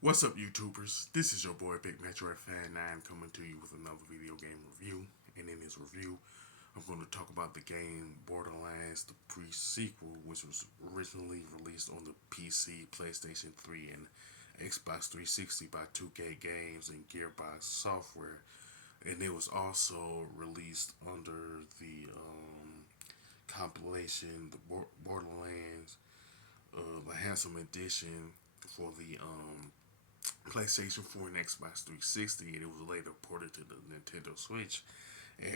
What's up, YouTubers? This is your boy Big Metro Fan 9 coming to you with another video game review. And in this review, I'm going to talk about the game Borderlands, the pre-sequel, which was originally released on the PC, PlayStation 3, and Xbox 360 by 2K Games and Gearbox Software. And it was also released under the compilation, the Borderlands The Handsome Edition for the PlayStation 4 and Xbox 360, and it was later ported to the Nintendo Switch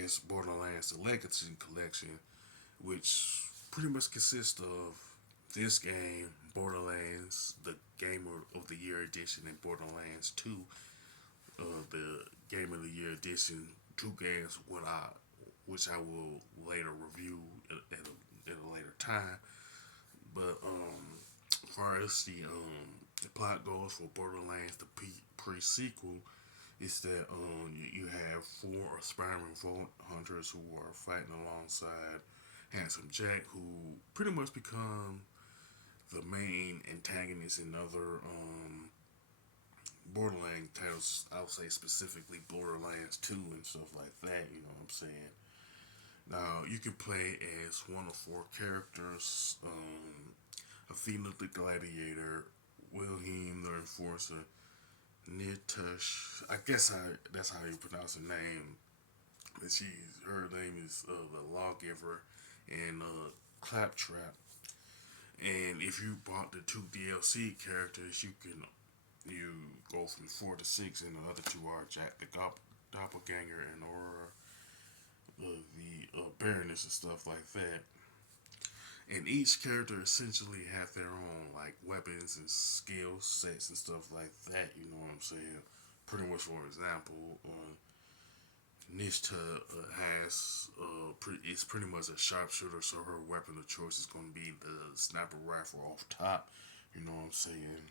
as Borderlands The Legacy Collection, which pretty much consists of this game, Borderlands, the Gamer of the Year Edition, and Borderlands 2, the Game of the Year Edition. Two games, which I will later review at a later time. But as far as the plot goes for Borderlands, the pre-sequel, is that you have four aspiring vault hunters who are fighting alongside Handsome Jack, who pretty much become the main antagonist in other Borderlands titles. I would say specifically Borderlands 2 and stuff like that. You know what I'm saying? Now you can play as one of four characters: Athena the Gladiator, Wilhelm the Enforcer, Nitush. That's how you pronounce her name. But her name is the Lawgiver and Claptrap. And if you bought the two DLC characters, you go from 4 to 6, and the other two are Jack the Doppelganger and Aurora, the Baroness and stuff like that. And each character essentially have their own like weapons and skill sets and stuff like that. You know what I'm saying? Pretty much, for example, Nishta has is pretty much a sharpshooter, so her weapon of choice is going to be the sniper rifle off top. You know what I'm saying?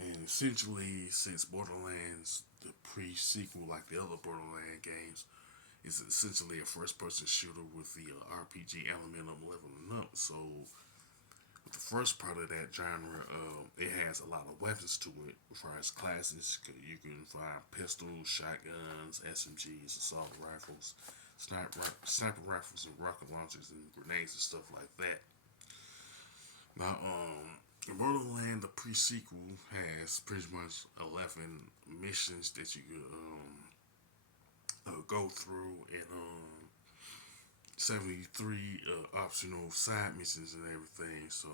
And essentially, since Borderlands, the pre-sequel, like the other Borderlands games, is essentially a first-person shooter with the RPG element of leveling up. So, with the first part of that genre, it has a lot of weapons to it. As far as classes, you can find pistols, shotguns, SMGs, assault rifles, sniper rifles, and rocket launchers, and grenades and stuff like that. Now, Borderland, the pre-sequel, has pretty much 11 missions that you could go through, and 73 optional side missions and everything. So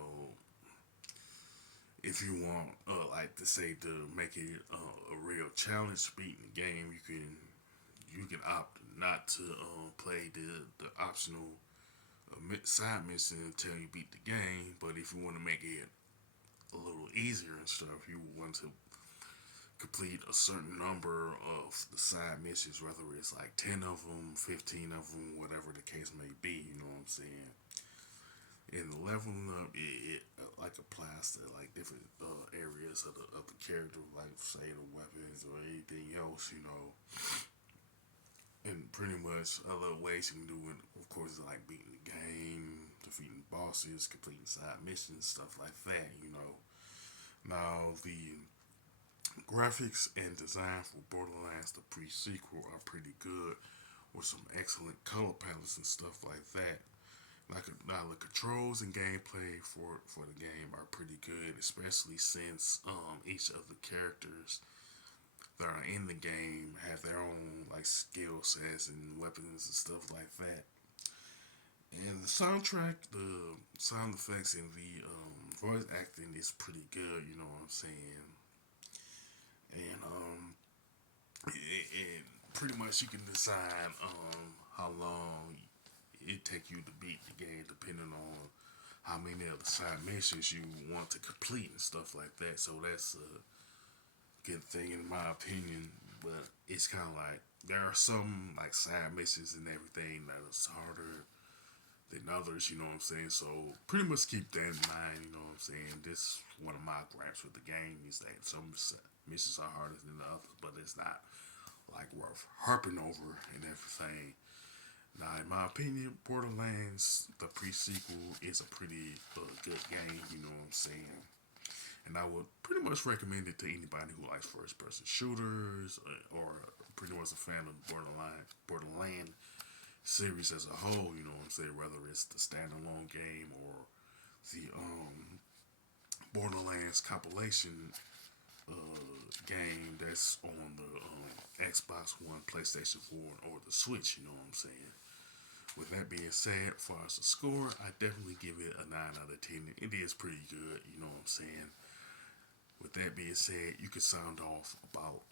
if you want, like to say, to make it a real challenge beating the game, you can opt not to play the optional side mission until you beat the game. But if you want to make it a little easier and stuff, you want to complete a certain number of the side missions, whether it's like 10 of them, 15 of them, whatever the case may be. You know what I'm saying? And the leveling up, it like applies to like different areas of the character, like say the weapons or anything else. And pretty much other ways you can do it. Of course, like beating the game, defeating bosses, completing side missions, stuff like that. Now the graphics and design for Borderlands the pre-sequel are pretty good, with some excellent color palettes and stuff like that. Now the controls and gameplay for the game are pretty good, especially since each of the characters that are in the game have their own like skill sets and weapons and stuff like that. And the soundtrack, the sound effects, and the voice acting is pretty good. You know what I'm saying? And it pretty much you can decide how long it take you to beat the game, depending on how many of the side missions you want to complete and stuff like that. So that's a good thing in my opinion. But it's kind of like there are some like side missions and everything that is harder than others. You know what I'm saying? So pretty much keep that in mind. You know what I'm saying? This one of my gripes with the game is that some missions are harder than the others, but it's not like worth harping over and everything. Now, in my opinion, Borderlands, the pre sequel, is a pretty good game, you know what I'm saying? and I would pretty much recommend it to anybody who likes first-person shooters or pretty much a fan of Borderland series as a whole. You know what I'm saying? Whether it's the standalone game or the Borderlands compilation game that's on the Xbox One, PlayStation 4, or the Switch. You know what I'm saying? With that being said, as far as the score, I definitely give it a 9 out of 10. It is pretty good, you know what I'm saying? With that being said, you could sound off about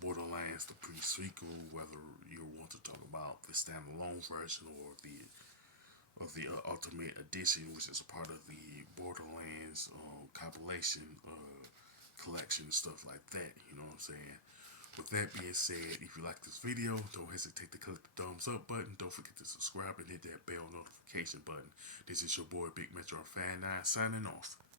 Borderlands, the pre-sequel, whether you want to talk about the standalone version or the Ultimate Edition, which is a part of the Borderlands compilation collection and stuff like that. You know what I'm saying? With that being said, if you like this video, don't hesitate to click the thumbs up button. Don't forget to subscribe and hit that bell notification button. This is your boy Big Metro Fan 9 signing off.